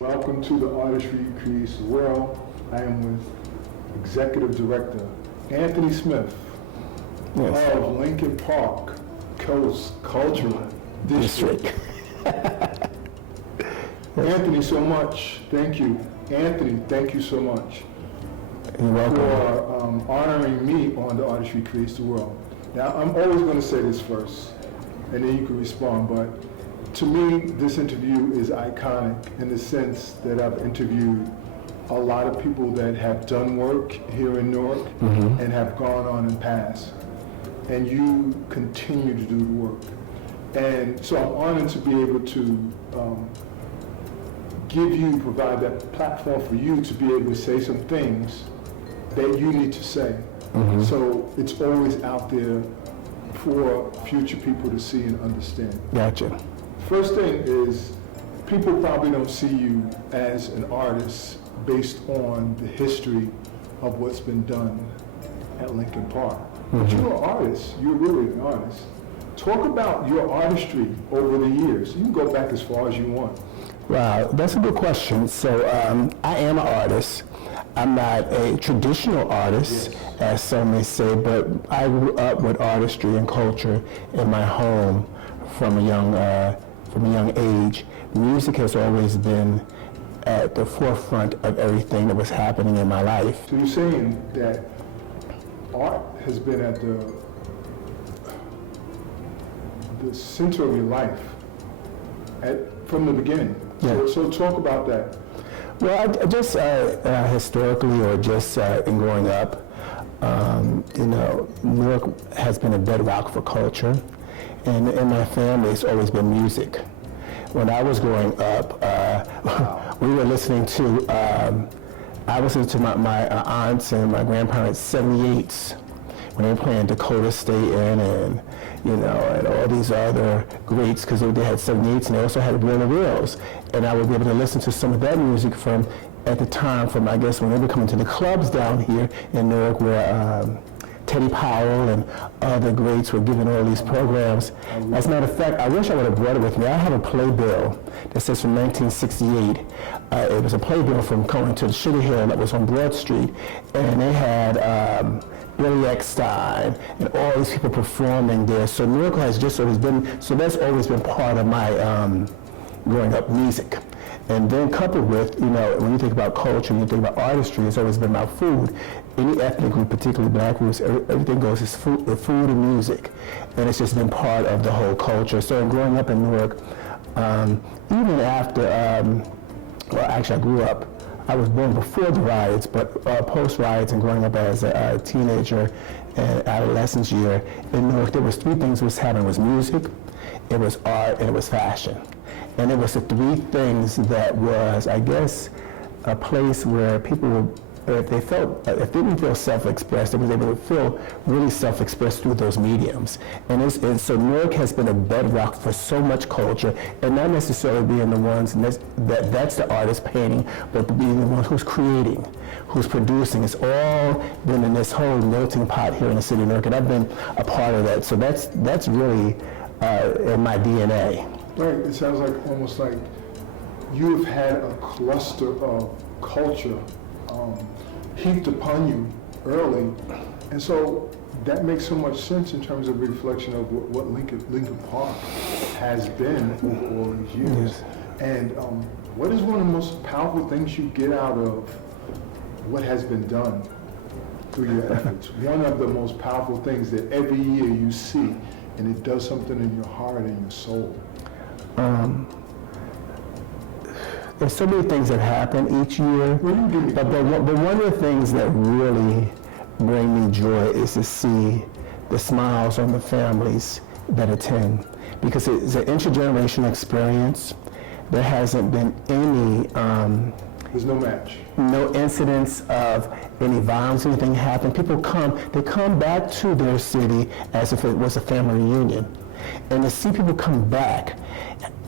Welcome to the Artistry Creates the World. I am with Executive Director Anthony Smith of Lincoln Park Coast Cultural District. Anthony, so much. Thank you. Anthony, thank you so much. You're welcome. For honoring me on the Artistry Creates the World. Now, I'm always going to say this first, and then you can respond, but to me, this interview is iconic in the sense that I've interviewed a lot of people that have done work here in Newark and have gone on and passed. And you continue to do the work. And so I'm honored to be able to provide that platform for you to be able to say some things that you need to say. So it's always out there for future people to see and understand. Gotcha. First thing is, people probably don't see you as an artist based on the history of what's been done at Lincoln Park. But you're an artist, you're really an artist. Talk about your artistry over the years. You can go back as far as you want. Wow, that's a good question. So I am an artist. I'm not a traditional artist, as some may say, but I grew up with artistry and culture in my home from a young age. Music has always been at the forefront of everything that was happening in my life. So you're saying that art has been at the center of your life from the beginning. Yeah. So talk about that. Well, just historically, or just in growing up, Newark has been a bedrock for culture, and in my family, it's always been music. When I was growing up, we were listening to, I was listening to my aunts and my grandparents' 78s when they were playing Dakota State Inn and and all these other greats, because they had 78s and they also had reel to reels. And I would be able to listen to some of that music from, at the time, from I guess when they were coming to the clubs down here in Newark, where Teddy Powell and other greats were giving all these programs. As a matter of fact, I wish I would have brought it with me. I have a playbill that says from 1968. It was a playbill from going to the Sugar Hill that was on Broad Street, and they had Billy Eckstein and all these people performing there. So Newark has just always been, so that's always been part of my growing up music. And then coupled with, when you think about culture, when you think about artistry, it's always been about food. Any ethnic group, particularly black groups, everything goes is food and music. And it's just been part of the whole culture. So growing up in Newark, even after, well, actually I grew up, I was born before the riots, but post-riots and growing up as a teenager and adolescence year in Newark, there was three things that was happening. It was music, it was art, and it was fashion. And it was the three things that was, I guess, a place where people were, if they didn't feel self-expressed, they was able to feel really self-expressed through those mediums. And so Newark has been a bedrock for so much culture, and not necessarily being the ones that's the artist painting, but being the one who's creating, who's producing. It's all been in this whole melting pot here in the city of Newark, and I've been a part of that. So that's really in my DNA. Right, it sounds like almost like you've had a cluster of culture heaped upon you early, and so that makes so much sense in terms of reflection of what Lincoln Park has been over all these years. Yes. And what is one of the most powerful things you get out of what has been done through your efforts? One of the most powerful things that every year you see, and it does something in your heart and your soul. There's so many things that happen each year, but one of the things that really bring me joy is to see the smiles on the families that attend, because it's an intergenerational experience. There hasn't been any there's no match. No incidents of any violence, anything happen. People come back to their city as if it was a family reunion. And to see people come back,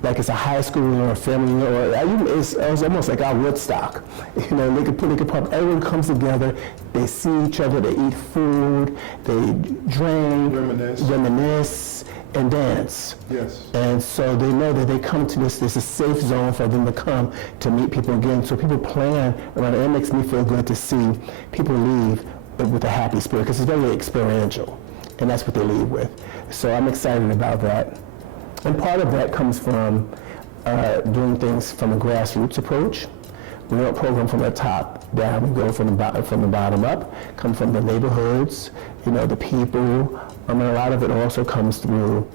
like it's a high school reunion or a family reunion, or it's almost like our Woodstock. Lincoln Park, everyone comes together, they see each other, they eat food, they drink, reminisce, and dance. Yes. And so they know that they come to this is a safe zone for them to come to meet people again. So people plan around it. It makes me feel good to see people leave with a happy spirit because it's very experiential, and that's what they leave with. So I'm excited about that. And part of that comes from doing things from a grassroots approach. We don't program from the top down. We go from the bottom up. Come from the neighborhoods, the people. I mean, a lot of it also comes through,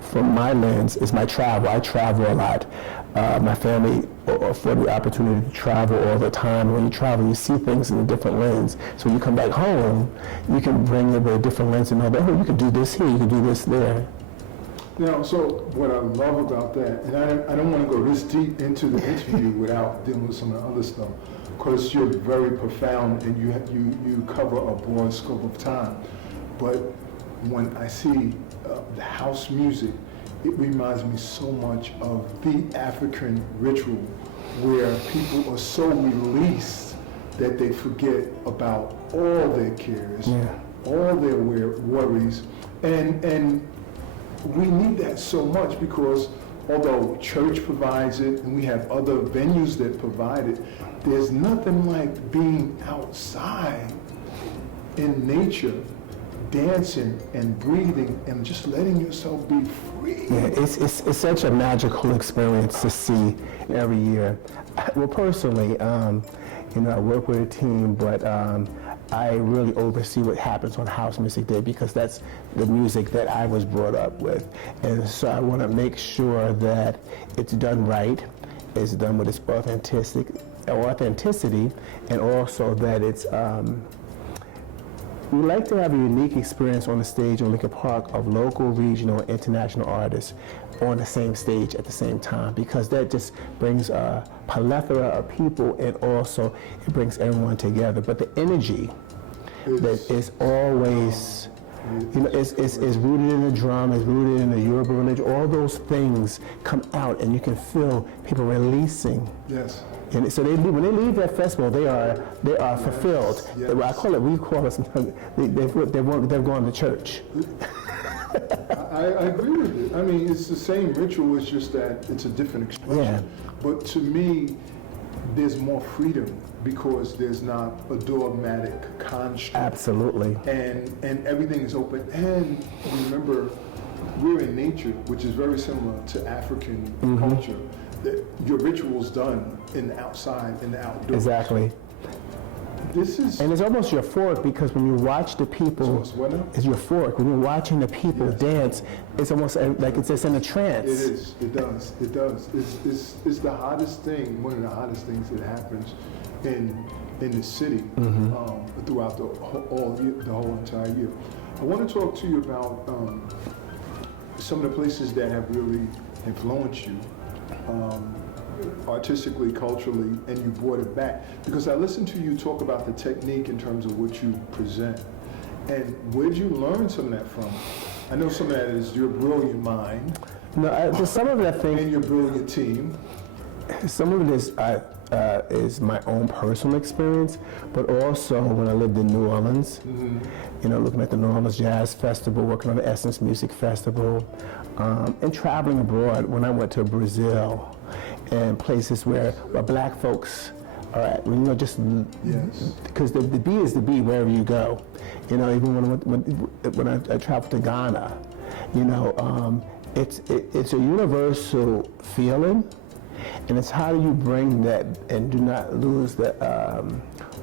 from my lens, is my travel. I travel a lot. My family afford the opportunity to travel all the time. When you travel, you see things in a different lens. So when you come back home, you can bring it with a different lens and know that, oh, you can do this here, you can do this there. So what I love about that, and I don't want to go this deep into the interview without dealing with some of the other stuff, because you're very profound and you cover a broad scope of time. But when I see the house music, it reminds me so much of the African ritual where people are so released that they forget about all their cares, all their worries, and we need that so much because although church provides it and we have other venues that provide it, there's nothing like being outside in nature, dancing and breathing and just letting yourself be free. Yeah, it's such a magical experience to see every year. Well, personally, I work with a team, but I really oversee what happens on House Music Day because that's the music that I was brought up with. And so I want to make sure that it's done right, it's done with its authenticity, and also that it's, we like to have a unique experience on the stage in Lincoln Park of local, regional, and international artists on the same stage at the same time because that just brings a plethora of people and also it brings everyone together. But the energy that is always, is rooted in the drum, is rooted in the Yoruba religion, all those things come out and you can feel people releasing. Yes. And so when they leave that festival, they are fulfilled. Yes. We call it sometimes, they've gone to church. I agree with it. I mean, it's the same ritual, it's just that it's a different expression. Yeah. But to me, there's more freedom because there's not a dogmatic construct. Absolutely. And everything is open. And remember, we're in nature, which is very similar to African culture. That your ritual's done in the outside, in the outdoors. Exactly. And it's almost euphoric because when you watch the people, it's euphoric. When you're watching the people dance, it's almost like it's just in a trance. It is. It does. It does. It's the hottest thing. One of the hottest things that happens in the city throughout the whole entire year. I want to talk to you about some of the places that have really influenced you. Artistically, culturally, and you brought it back. Because I listened to you talk about the technique in terms of what you present. And where'd you learn some of that from? I know some of that is your brilliant mind. No, some of that thing. And your brilliant team. Some of it is my own personal experience, but also when I lived in New Orleans, looking at the New Orleans Jazz Festival, working on the Essence Music Festival, and traveling abroad when I went to Brazil and places where black folks are at, just because the B is the B wherever you go. Even when I traveled to Ghana, it's a universal feeling. And it's how do you bring that and do not lose the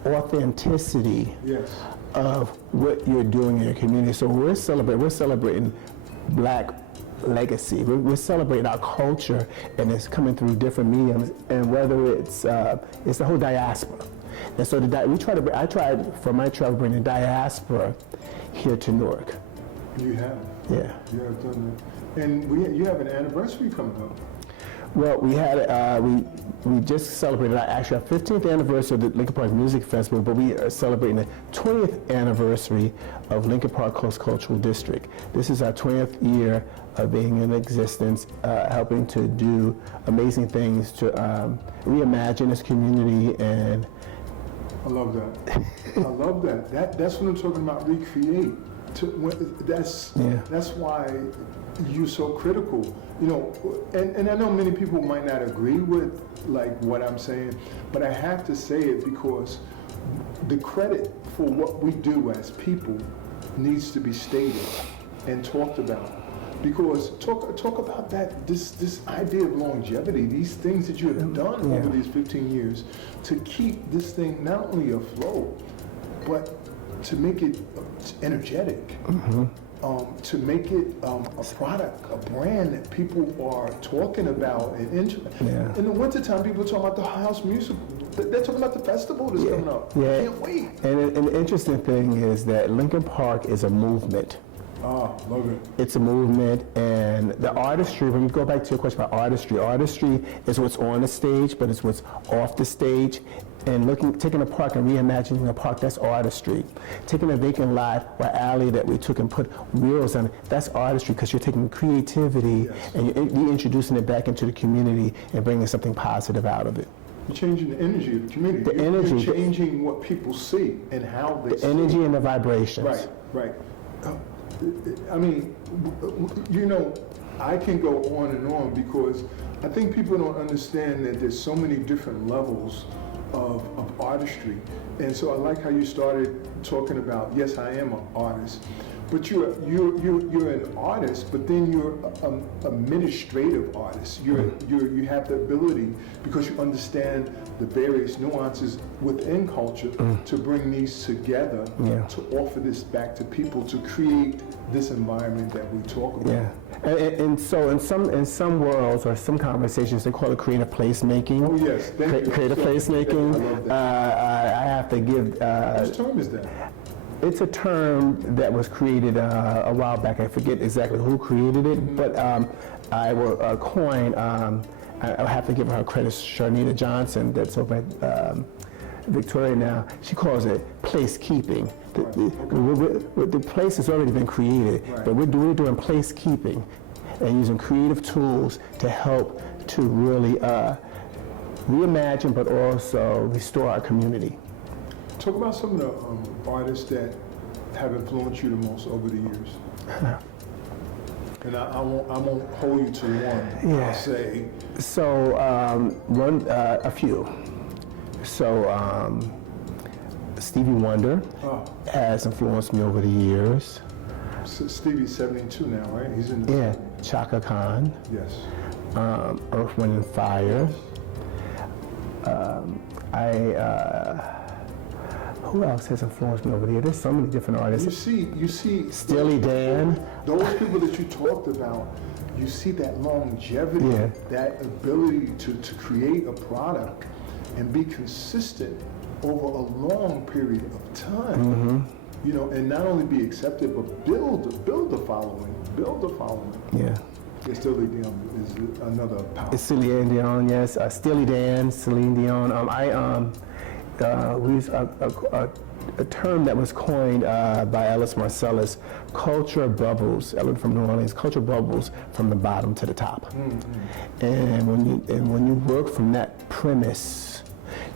authenticity of what you're doing in your community. So we're celebrating Black legacy. We're celebrating our culture, and it's coming through different mediums. And whether it's the whole diaspora. And so I tried for my travel bring the diaspora here to Newark. You have. Yeah. You have done that. And you have an anniversary coming up. Well, we had we just celebrated our 15th anniversary of the Lincoln Park Music Festival, but we are celebrating the 20th anniversary of Lincoln Park Coast Cultural District. This is our 20th year of being in existence, helping to do amazing things to reimagine this community. And I love that. I love that. That's what I'm talking about. Recreate. That's why you're so critical. You know, and I know many people might not agree with like what I'm saying, but I have to say it because the credit for what we do as people needs to be stated and talked about. Because talk about that, this idea of longevity, these things that you have done over these 15 years to keep this thing not only afloat, but to make it energetic, to make it a product, a brand that people are talking about. In the wintertime, people are talking about the house music. They're talking about the festival that's coming up. I can't wait. And the interesting thing is that Lincoln Park is a movement. Ah, love it. It's a movement, and the artistry, when you go back to your question about artistry is what's on the stage, but it's what's off the stage. And taking a park and reimagining a park, that's artistry. Taking a vacant lot or alley that we took and put murals on it, that's artistry, because you're taking creativity and you're introducing it back into the community and bringing something positive out of it. You're changing the energy of the community. You're changing what people see and how they see the energy and the vibrations. Right. I mean, you know, I can go on and on because I think people don't understand that there's so many different levels of artistry. And so I like how you started talking about, yes, I am an artist, but you're an artist, but then you're an administrative artist. You have the ability, because you understand the various nuances within culture, to bring these together, to offer this back to people, to create this environment that we talk about. And so in some worlds or some conversations, they call it creative placemaking. Oh yes, creative placemaking. I love that. I have to give. Which term is that? It's a term that was created a while back. I forget exactly who created it, but I will coin. I have to give her credit. Sharnita Johnson, that's over at Victoria now. She calls it placekeeping. The place has already been created, but we're doing placekeeping and using creative tools to help to really reimagine, but also restore our community. Talk about some of the artists that have influenced you the most over the years. And I won't hold you to one. I'll say. So a few. So Stevie Wonder has influenced me over the years. So Stevie's 72 now, right? He's in the Chaka Khan. Yes. Earth, Wind and Fire. Who else has influenced me over the years? There's so many different artists. You see Steely Dan. Those people that you talked about, you see that longevity, that ability to create a product and be consistent over a long period of time. You know, and not only be accepted, but build a following. Yeah. Steely Dion is another power. It's Celine Dion, yes. Steely Dan, Celine Dion. We use a term that was coined by Ellis Marcellus, culture bubbles. Ellen from New Orleans, culture bubbles from the bottom to the top. And when you work from that premise,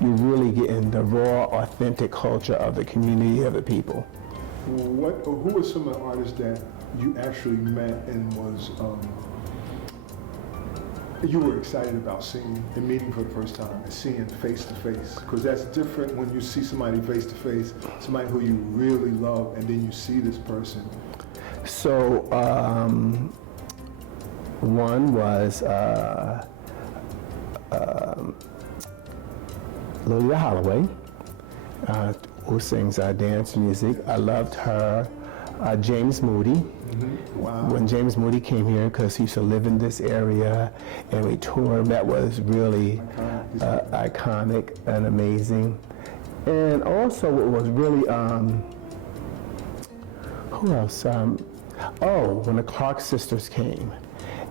you really get in the raw, authentic culture of the community, of the people. Who are some of the artists that you actually met and was you were excited about seeing and meeting for the first time and seeing face to face? Because that's different when you see somebody face to face, somebody who you really love, and then you see this person. So one was Lola Holloway, who sings dance music. I loved her. James Moody. Wow. When James Moody came here, because he used to live in this area, and we toured, that was really iconic and amazing. And also what was really, who else? When the Clark sisters came,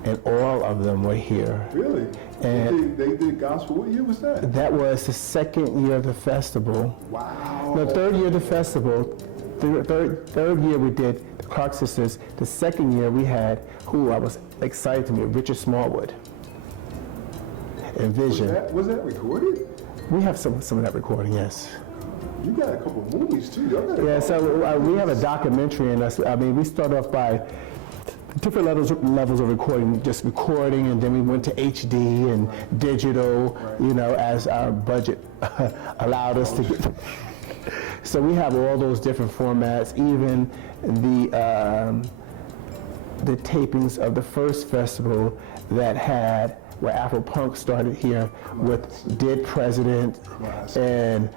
and all of them were here. Really? And they did gospel. What year was that? That was the second year of the festival. Wow. The third year of the festival. The third year we did the Clark sisters. The second year we had, who I was excited to meet, Richard Smallwood. And Vision. Was that recorded? We have some of that recording, yes. You got a couple of movies too. Y'all got Yeah, so we have a documentary, and I mean, we start off by different levels of recording, just recording, and then we went to HD and digital, you know, as our budget allowed us to get. So we have all those different formats, even the tapings of the first festival that had, where Afro-Punk started here with Dead President and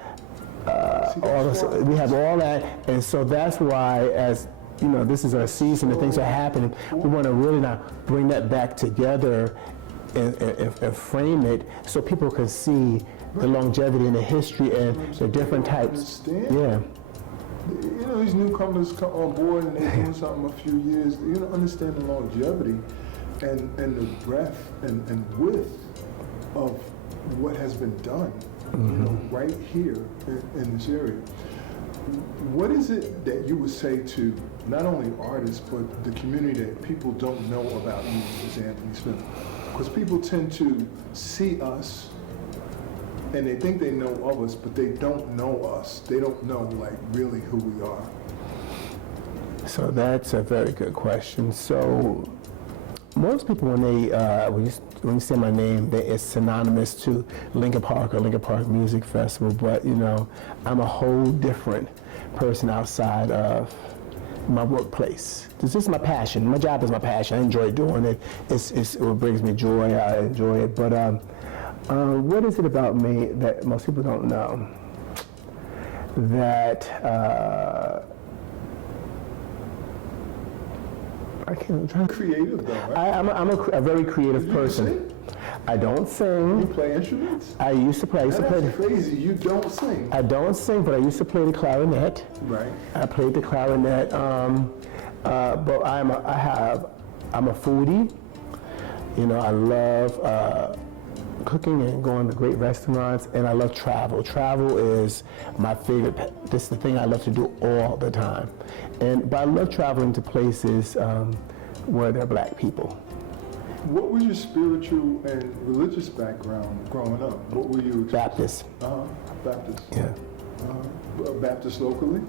all this, we have all that, and so that's why, as you know, this is our season and things are happening, we want to really now bring that back together and frame it so people can see the longevity and the history and the different types. Yeah. You know, these newcomers come on board and they're doing something a few years. You don't understand the longevity and the breadth and width of what has been done, you know, right here in this area. What is it that you would say to not only artists, but the community that people don't know about you as Anthony Smith? Because people tend to see us and they think they know of us, but they don't know us. They don't know, like, really who we are. So that's a very good question. So most people, when they when you say my name, it's synonymous to Lincoln Park or Lincoln Park Music Festival. But you know, I'm a whole different person outside of my workplace. This is my passion. My job is my passion. I enjoy doing it. It brings me joy. I enjoy it. But what is it about me that most people don't know? That I can't. I'm Creative, though, right? I'm a very creative person. Sing? I don't sing. You play instruments? I used to play. I used to play. That's crazy. You don't sing. I don't sing, but I used to play the clarinet. Right. I played the clarinet. But I'm a foodie. You know, I love cooking and going to great restaurants, and I love travel. Travel is my favorite. This is the thing I love to do all the time. But I love traveling to places where there are black people. What was your spiritual and religious background growing up? What were you? Baptist. Baptist. Yeah. Baptist locally?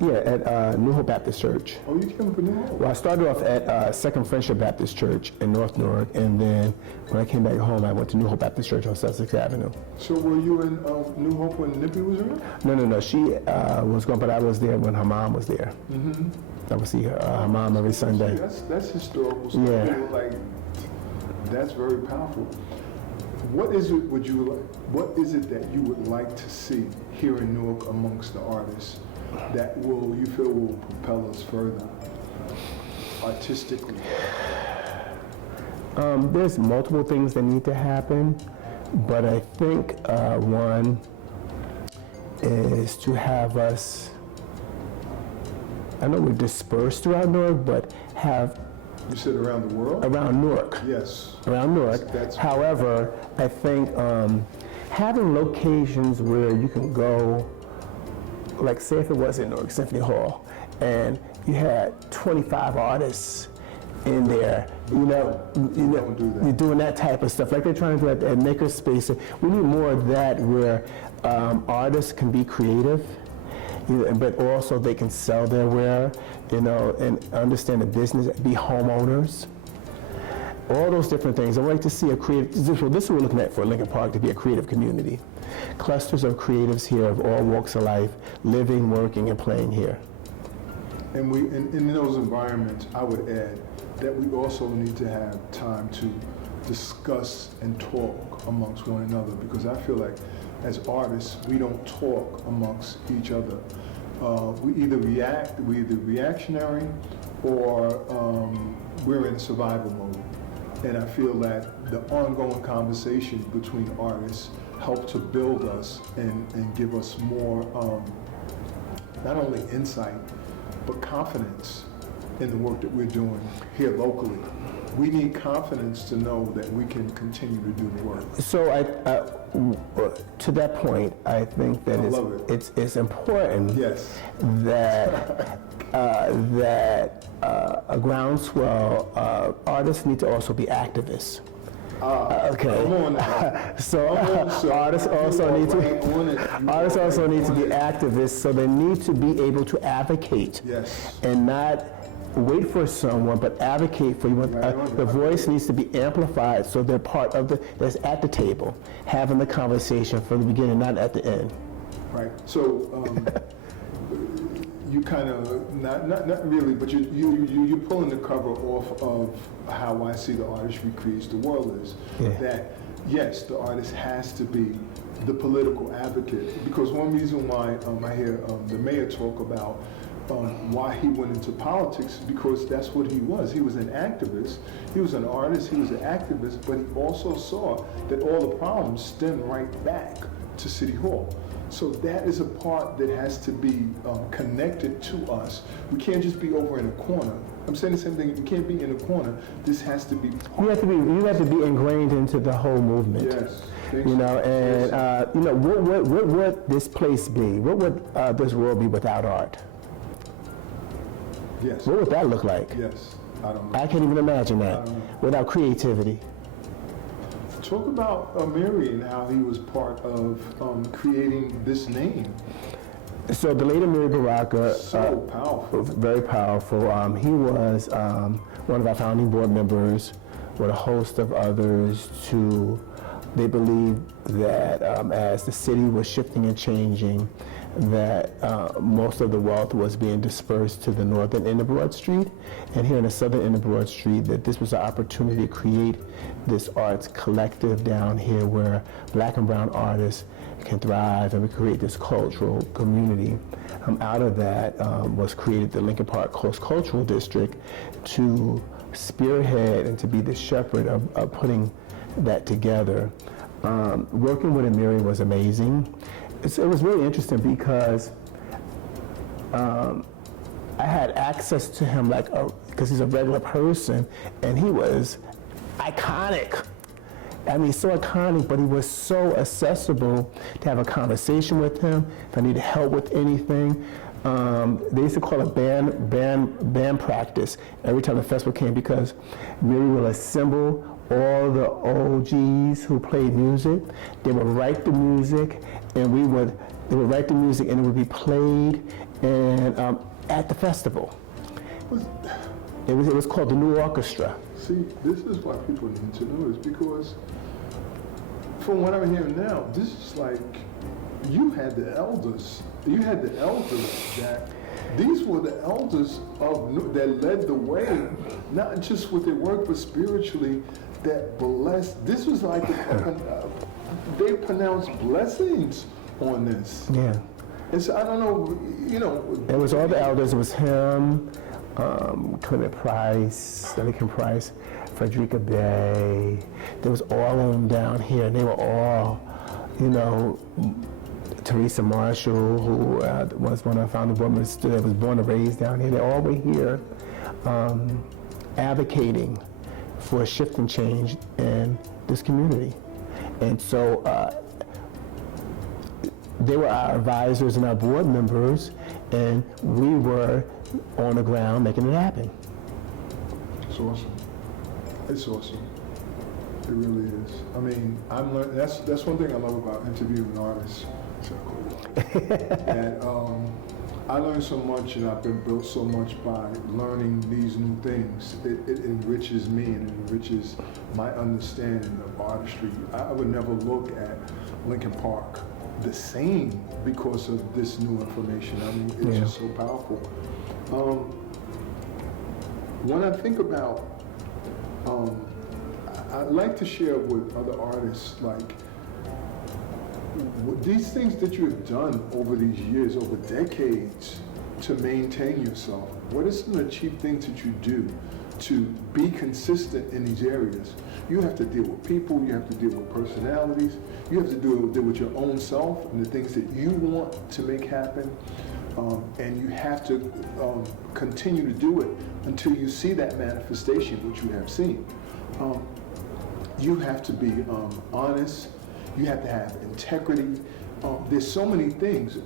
Yeah, at New Hope Baptist Church. Oh, you came from New Hope? Well, I started off at Second Friendship Baptist Church in North Newark, and then when I came back home, I went to New Hope Baptist Church on Sussex Avenue. So were you in New Hope when Nippy was around? No. She was gone, but I was there when her mom was there. Mm-hmm. I would see her mom every Sunday. That's historical stuff. Yeah. Like, that's very powerful. What is it that you would like to see here in Newark amongst the artists that you feel will propel us further artistically? There's multiple things that need to happen, but I think one is to have us, I know we're dispersed throughout Newark, but have... You said around the world? Around Newark. Yes. Around Newark. However, I think having locations where you can go, like say if it was in Newark Symphony Hall, and you had 25 artists in there, you're doing that type of stuff, like they're trying to do at Makerspace. We need more of that where artists can be creative, but also they can sell their wear, and understand the business, be homeowners. All those different things. I'd like to see a creative, this is what we're looking at for Lincoln Park, to be a creative community. Clusters of creatives here of all walks of life, living, working, and playing here. And in those environments, I would add that we also need to have time to discuss and talk amongst one another, because I feel like as artists, we don't talk amongst each other. We're either reactionary, or we're in survival mode. And I feel that the ongoing conversations between artists help to build us and give us more, not only insight, but confidence in the work that we're doing here locally. We need confidence to know that we can continue to do the work. So to that point, I think that it's important that a groundswell, artists need to also be activists. Okay. Come on now. So Come on, sir. artists also You need are to right on it. You artists are also right need to on be it. activists, so they need to be able to advocate Yes. and not wait for someone, but advocate for you. The voice needs to be amplified, so they're part of that's at the table, having the conversation from the beginning, not at the end. Right. So you kind of not really, but you're pulling the cover off of how I see the artistry creates the world is that yes, the artist has to be the political advocate, because one reason why I hear the mayor talk about why he went into politics is because that's what he was. He was an activist, he was an artist, he was an activist, but he also saw that all the problems stem right back to City Hall. So that is a part that has to be connected to us. We can't just be over in a corner. I'm saying the same thing. We can't be in a corner. This has to be. You have to be ingrained into the whole movement. Yes. You know, and you know, what would this place be? What would this world be without art? Yes. What would that look like? Yes. I don't know. I can't even imagine that without creativity. Talk about Amiri and how he was part of creating this name. So the late Amiri Baraka, So powerful. very powerful. He was one of our founding board members with a host of others. They believed that as the city was shifting and changing, that most of the wealth was being dispersed to the northern end of Broad Street, and here in the southern end of Broad Street, that this was an opportunity to create this arts collective down here where black and brown artists can thrive, and we create this cultural community. Out of that was created the Lincoln Park Coast Cultural District to spearhead and to be the shepherd of putting that together. Working with Amiri was amazing. It was really interesting because I had access to him because he's a regular person, and he was iconic. I mean, so iconic, but he was so accessible to have a conversation with him. If I needed help with anything, they used to call it band practice every time the festival came, because Miri will assemble all the OGs who played music. They would write the music, and they would write the music, and it would be played and at the festival. It was called the New Orchestra. See, this is why people need to know this, because from what I'm hearing now, this is like you had the elders. You had the elders that these were the elders that led the way, not just with their work, but spiritually, that blessed. This was like they pronounced blessings on this. Yeah. And so I don't know, you know. It was all the elders. It was him, Clement Price, Lincoln Price, Frederica Bay. There was all of them down here, and they were all, you know, Teresa Marshall, who was one of the founding board members, that was born and raised down here. They all were here advocating for a shift and change in this community. And so they were our advisors and our board members, and we were on the ground making it happen. It's awesome. It's awesome. It really is. I mean, I'm learning. That's one thing I love about interviewing artists. And I learned so much, and I've been built so much by learning these new things. It enriches me and it enriches my understanding of artistry. I would never look at Lincoln Park the same because of this new information. I mean, it's just so powerful. When I think about, I like to share with other artists, like, these things that you have done over these years, over decades, to maintain yourself. What are some of the cheap things that you do to be consistent in these areas? You have to deal with people, you have to deal with personalities, you have to deal with your own self and the things that you want to make happen, and you have to continue to do it until you see that manifestation, which you have seen. You have to be honest. You have to have integrity. There's so many things.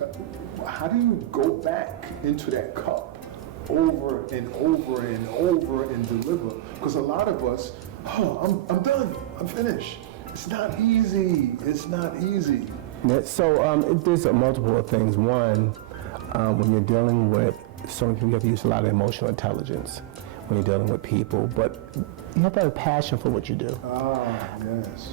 How do you go back into that cup over and over and over and deliver. Because a lot of us, I'm done, I'm finished. It's not easy, it's not easy. Yeah, so there's multiple things. One, when you're dealing with so many people, you have to use a lot of emotional intelligence when you're dealing with people, but you have to have a passion for what you do. Ah, yes.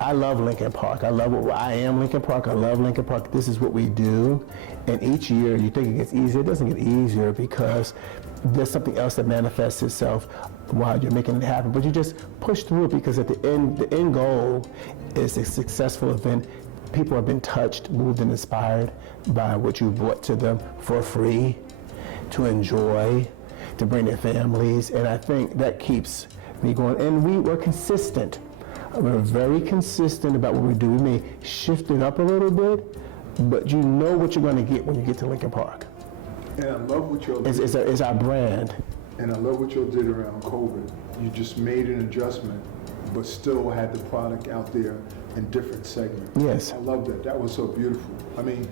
I love Lincoln Park. I am Lincoln Park. I love Lincoln Park. This is what we do. And each year you think it gets easier. It doesn't get easier because there's something else that manifests itself while you're making it happen. But you just push through it because at the end goal is a successful event. People have been touched, moved, and inspired by what you brought to them for free, to enjoy, to bring their families. And I think that keeps me going. And we were consistent. We're very consistent about what we do. We may shift it up a little bit, but you know what you're going to get when you get to Lincoln Park. And I love what y'all did. It's our brand. And I love what y'all did around COVID. You just made an adjustment, but still had the product out there in different segments. Yes. I love that. That was so beautiful. I mean,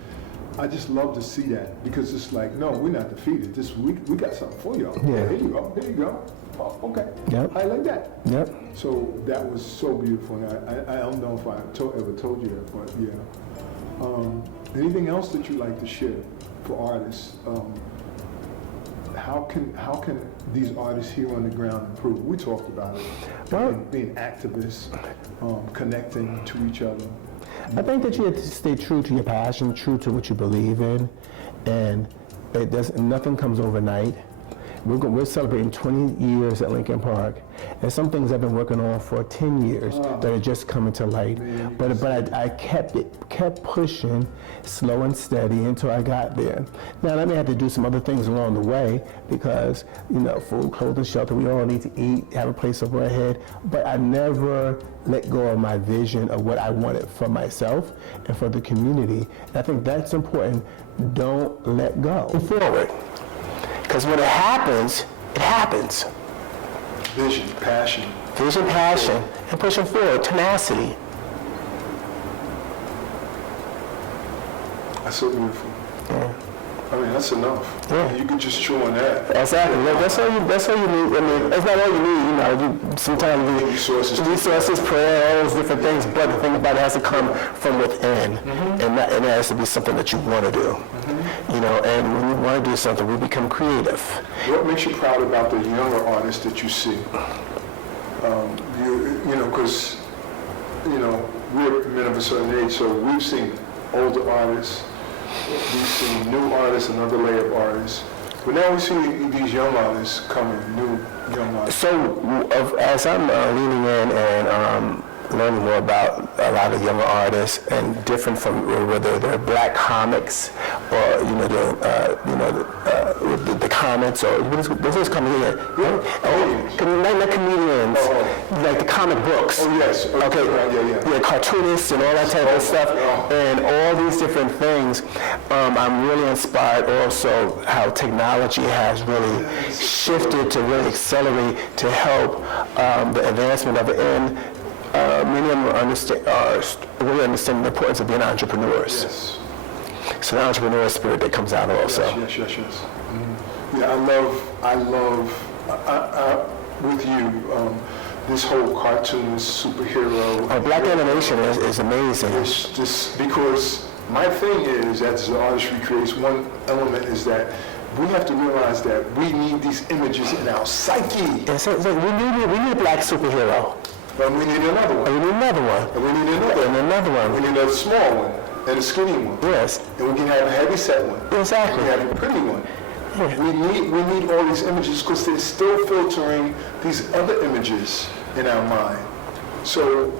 I just love to see that because it's like, no, we're not defeated. We got something for y'all. Yeah. Here you go. Here you go. Oh, okay. Yep. I like that. Yep. So that was so beautiful. And I don't know if I ever told you that, but yeah. Anything else that you like to share for artists? How can these artists here on the ground improve? We talked about it. Well, being activists, connecting to each other. I think that you have to stay true to your passion, true to what you believe in, and nothing comes overnight. We're celebrating 20 years at Lincoln Park, and some things I've been working on for 10 years that are just coming to light. Man, but I kept pushing, slow and steady until I got there. Now I may have to do some other things along the way because food, clothing, shelter. We all need to eat, have a place over our head. But I never let go of my vision of what I wanted for myself and for the community. And I think that's important. Don't let go. Move forward. Because when it happens, it happens. Vision, passion. Vision, passion, and pushing forward, tenacity. That's so beautiful. Yeah. I mean, that's enough. Yeah. You can just chew on that. Exactly. That's all you need. I mean, it's not all you need. Sometimes you need resources, prayer, all those different things. But the thing about it has to come from within, and it has to be something that you want to do. And when you want to do something, we become creative. What makes you proud about the younger artists that you see? Because we're men of a certain age, so we've seen older artists. We've seen new artists, another layer of artists. But now we see these young artists coming, new young artists. So as I'm leaning in and learning more about a lot of younger artists and different from whether they're black comics or the comics or what is coming here? Like comedians, like the comic books. Oh yes. Okay. Yeah, cartoonists and all that type of stuff, and all these different things. I'm really inspired also how technology has really shifted to really accelerate to help the advancement of it. And many of them really understand the importance of being entrepreneurs. Yes. So the entrepreneurial spirit that comes out also. Yes. Mm-hmm. Yeah, I love with you this whole cartoonist superhero. Black animation is amazing. It's just because my thing is, as the artistry creates, one element is that we have to realize that we need these images in our psyche. And so we need a black superhero. But we need another one. And we need another one. And we need another one. And another one. We need a small one and a skinny one. Yes. And we can have a heavy set one. Exactly. We can have a pretty one. Yeah. We need all these images because they're still filtering these other images in our mind. So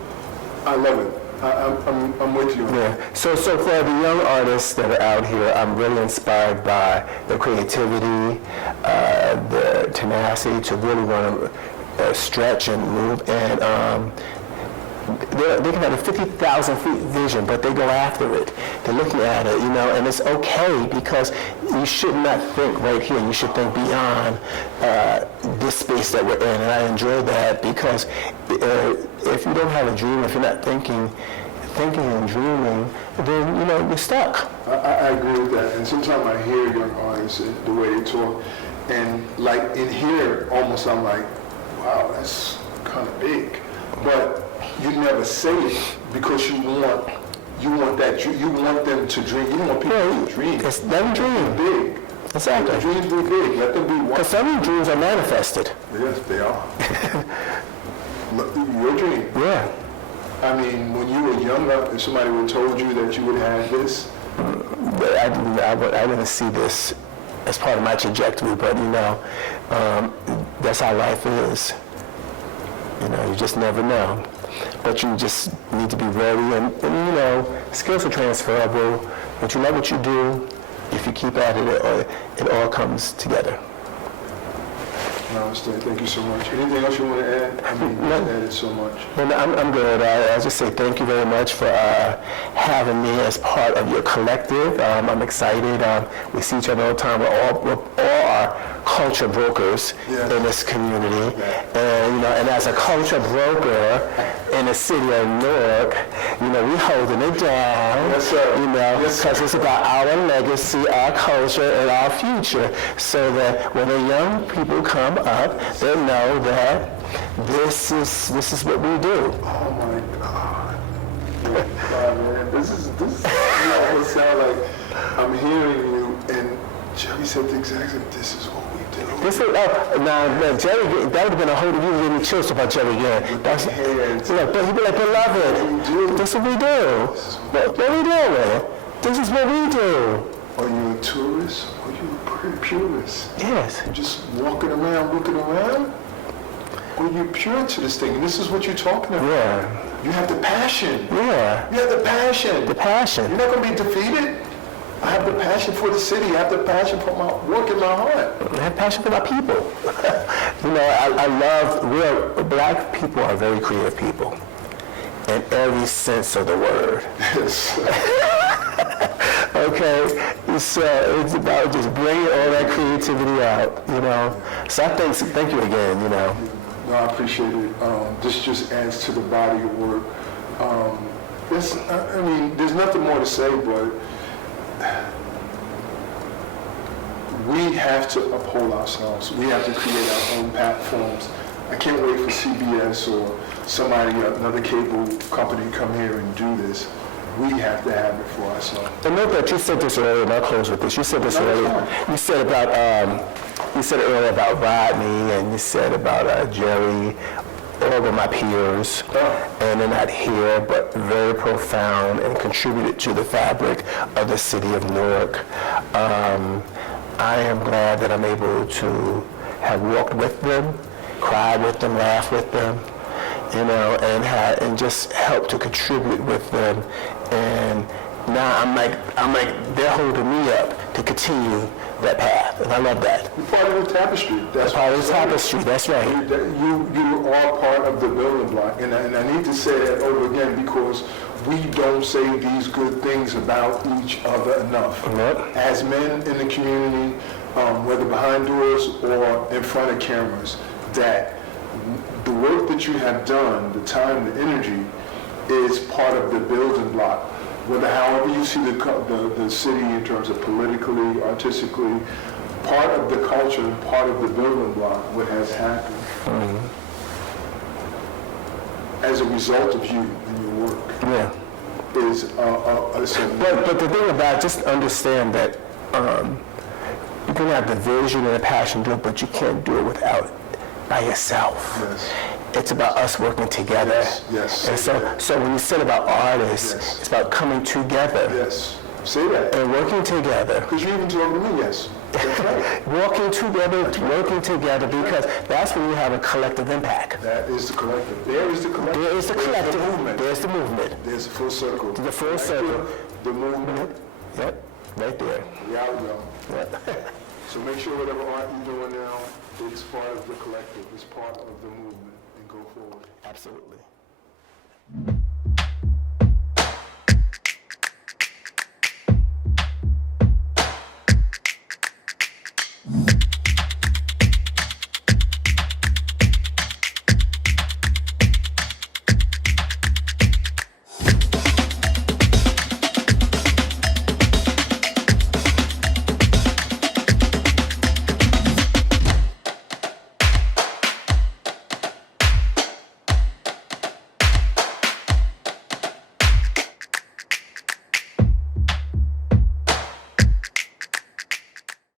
I love it. I'm with you. Yeah. So for the young artists that are out here, I'm really inspired by the creativity, the tenacity to really want to stretch and move, and they can have a 50,000 feet vision, but they go after it. They're looking at it, and it's okay because you should not think right here. You should think beyond this space that we're in, and I enjoy that because if you don't have a dream, if you're not thinking and dreaming, then you're stuck. I agree with that, and sometimes I hear young artists the way they talk, And like in here, almost I'm like, wow, that's kind of big. But you never say it because you want that, you want them to dream. You want people to dream. Let them dream. Big. Exactly. Let dreams be big. Let them be one. Because some dreams are manifested. Yes, they are. Your dream. Yeah. I mean, when you were younger, if somebody would have told you that you would have this, But I didn't see this as part of my trajectory, but that's how life is. You just never know. But you just need to be ready, and skills are transferable, but you love what you do. If you keep at it, it all comes together. Namaste. Thank you so much. Anything else you want to add? I mean, you added so much. And I'm good. I'll just say thank you very much for having me as part of your collective. I'm excited. We see each other all the time. We're all our culture brokers in this community. And and as a culture broker in the city of Newark, we holding it down. Yes, sir. Because it's about our legacy, our culture, and our future. So that when the young people come up, they know that this is what we do. Oh my God. Man, this is almost sound like I'm hearing you, and Jerry said the exact same. This is what we do. This is Jerry. That would have been a whole of you getting chills about Jerry again. That's but he'd be like, beloved, this is what we do. What we doing? This is what we do. Are you a tourist or are you a purist? Yes. You're just walking around, looking around? Or are you pure to this thing? And this is what you're talking about. Yeah. You have the passion. Yeah. You have the passion. The passion. You're not going to be defeated. I have the passion for the city. I have the passion for my work in my heart. I have passion for my people. I love black people are very creative people in every sense of the word. Yes. Okay, so it's about just bringing all that creativity out, So I thank you again, No, I appreciate it. This just adds to the body of work. There's nothing more to say, but we have to uphold ourselves. We have to create our own platforms. I can't wait for CBS or another cable company to come here and do this. We have to have it for ourselves. And note that you said this earlier, and I'll close with this. You said this earlier. You said earlier about Rodney, and you said about Jerry, all of my peers, and they're not here, but very profound and contributed to the fabric of the city of Newark. I am glad that I'm able to have walked with them, cried with them, laughed with them, and just helped to contribute with them. And now I'm like they're holding me up to continue that path, and I love that. You're part of the tapestry. That's part of the tapestry. That's right. You are part of the building block, and I need to say that over again because we don't say these good things about each other enough. As men in the community, whether behind doors or in front of cameras, that the work that you have done, the time, the energy, is part of the building block. However you see the city in terms of politically, artistically, part of the culture and part of the building block, what has happened as a result of you and your work. Yeah. Is but the thing about it, just understand that you can have the vision and the passion to do it, but you can't do it without it by yourself. Yes. It's about us working together. Yes. And so when you said about artists, it's about coming together. Yes. Say that. And working together. Because you're even talking to me, yes. That's right. Working together, because that's when you have a collective impact. That is the collective. There is the collective. There is the collective. There's the movement. There's the movement. There's the full circle. The full circle. The movement. Yep. Right there. Yeah, we go. Yep. So make sure whatever art you're doing now, it's part of the collective. It's part of the movement. And go forward. Absolutely.